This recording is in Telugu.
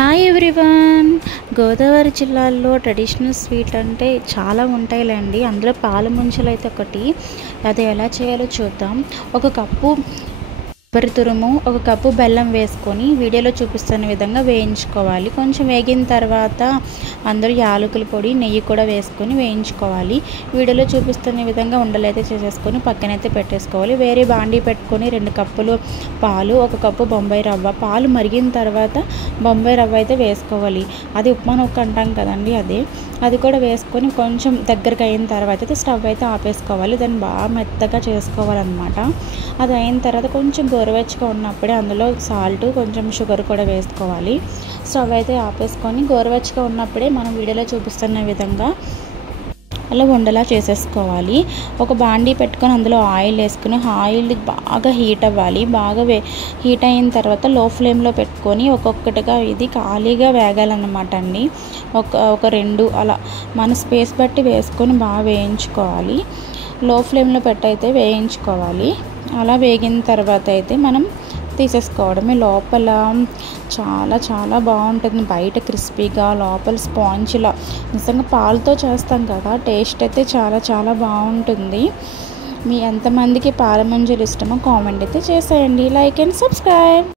Hi everyone. గోదావరి జిల్లాలో ట్రెడిషనల్ స్వీట్ అంటే చాలా ఉంటాయిలేండి. అందులో పాల ముంజలు అయితే ఒకటి. అది ఎలా చేయాలో చూద్దాం. ఒక కప్పు కొబ్బరి తురుము, ఒక కప్పు బెల్లం వేసుకొని వీడియోలో చూపిస్తున్న విధంగా వేయించుకోవాలి. కొంచెం వేగిన తర్వాత అందరూ యాలకుల పొడి, నెయ్యి కూడా వేసుకొని వేయించుకోవాలి. వీడియోలో చూపిస్తున్న విధంగా ఉండలైతే చేసేసుకొని పక్కనైతే పెట్టేసుకోవాలి. వేరే బాండీ పెట్టుకొని 2 కప్పులు పాలు, 1 కప్పు బొంబాయి రవ్వ. పాలు మరిగిన తర్వాత బొంబాయి రవ్వ అయితే వేసుకోవాలి. అది ఉప్మా నొక్క అంటాం కదండి, అది కూడా వేసుకొని కొంచెం దగ్గరికి అయిన తర్వాత అయితే స్టవ్ అయితే ఆపేసుకోవాలి. దాన్ని బాగా మెత్తగా చేసుకోవాలన్నమాట. అది అయిన తర్వాత కొంచెం గోరువెచ్చగా ఉన్నప్పుడే అందులో సాల్ట్, కొంచెం షుగర్ కూడా వేసుకోవాలి. స్టవ్ అయితే ఆపేసుకొని గోరువెచ్చగా ఉన్నప్పుడే మనం వీడియోలో చూపిస్తున్న విధంగా అలా ఉండలా చేసేసుకోవాలి. ఒక బాండీ పెట్టుకొని అందులో ఆయిల్ వేసుకుని ఆయిల్ బాగా హీట్ అవ్వాలి. బాగా హీట్ అయిన తర్వాత లో ఫ్లేమ్లో పెట్టుకొని ఒక్కొక్కటిగా ఇది ఖాళీగా వేగాలన్నమాట అండి. ఒక 2 అలా మన స్పేస్ బట్టి వేసుకొని బాగా వేయించుకోవాలి. లో ఫ్లేమ్లో పెట్టి అయితే వేయించుకోవాలి. అలా వేగిన తర్వాత అయితే మనం తీసేసుకోవడమే. లోపల చాలా చాలా బాగుంటుంది. బయట క్రిస్పీగా, లోపల స్పాంజ్లా. నిజంగా పాలతో చేస్తాం కదా, టేస్ట్ అయితే చాలా చాలా బాగుంటుంది. మీ ఎంతమందికి పాల ముంజలు ఇష్టమో కామెంట్ అయితే చేసేయండి. Like and subscribe.